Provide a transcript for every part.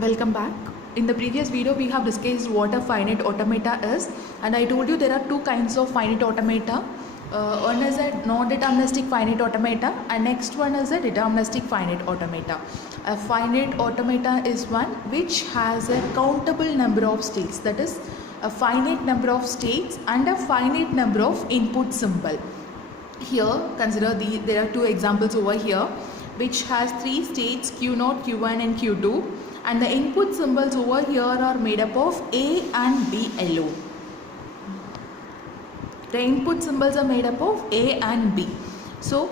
Welcome back. In the previous video we have discussed what a finite automata is, and I told you there are two kinds of finite automata. One is a non-deterministic finite automata and next one is a deterministic finite automata. A finite automata is one which has a countable number of states, that is a finite number of states and a finite number of input symbol. Here consider there are two examples over here which has three states Q0, Q1 and Q2, and the input symbols over here are made up of A and B alone. The input symbols are made up of A and B. So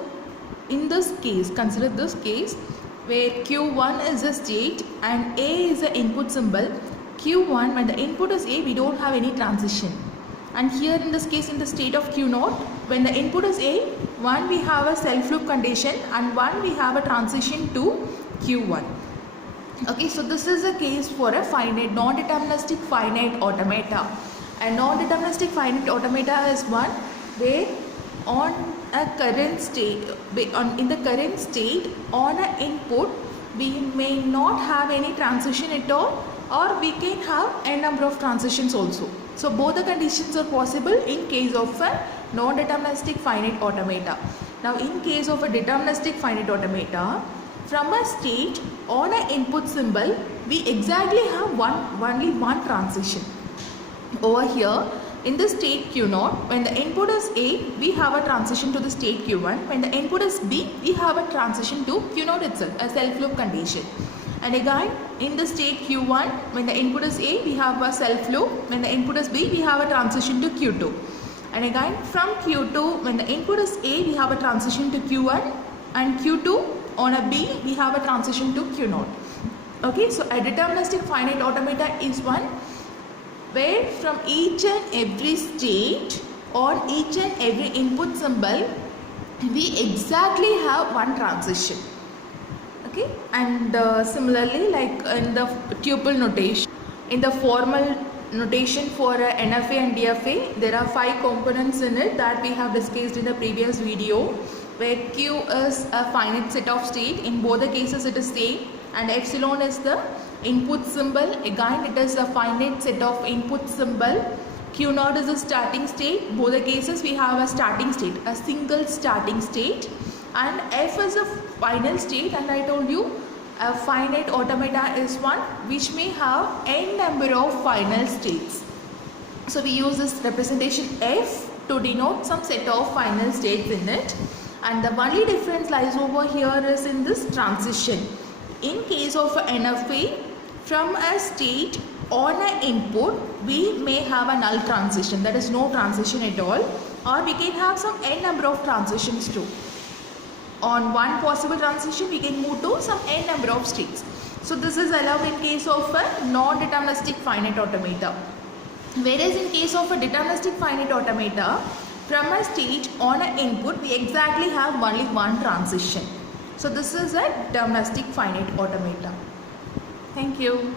in this case, consider this case where Q1 is a state and A is the input symbol. Q1, when the input is A, we don't have any transition. And here in this case, in the state of Q0, when the input is A, one we have a self loop condition and one we have a transition to Q1. Okay, so this is a case for a finite non-deterministic finite automata. A non-deterministic finite automata is one where on a current state, in the current state on an input we may not have any transition at all, or we can have a number of transitions also. So both the conditions are possible in case of a non-deterministic finite automata. Now in case of a deterministic finite automata, from a state on an input symbol we exactly have only one transition. Over here in the state Q0, when the input is A, we have a transition to the state Q1. When the input is B, we have a transition to Q0 itself, a self loop condition. And again in the state Q1, when the input is A, we have a self loop. When the input is B, we have a transition to Q2. And again from Q2, when the input is A, we have a transition to Q1, and Q2 on a B, we have a transition to Q0. Okay, so a deterministic finite automata is one where from each and every state or each and every input symbol we exactly have one transition. Okay, and similarly, like in the tuple notation, in the formal notation for NFA and DFA, there are 5 components in it that we have discussed in the previous video, where Q is a finite set of state. In both the cases it is same, and epsilon is the input symbol. Again it is a finite set of input symbol. Q0 is a starting state. Both the cases we have a starting state, a single starting state, and F is a final state. And I told you a finite automata is one which may have n number of final states. So we use this representation F to denote some set of final states in it. And the only difference lies over here is in this transition. In case of NFA, from a state on an input we may have a null transition, that is no transition at all, or we can have some n number of transitions too. On one possible transition we can move to some n number of states. So this is allowed in case of a non-deterministic finite automata. Whereas in case of a deterministic finite automata, from a state on an input we exactly have only one transition. So this is a deterministic finite automata. Thank you.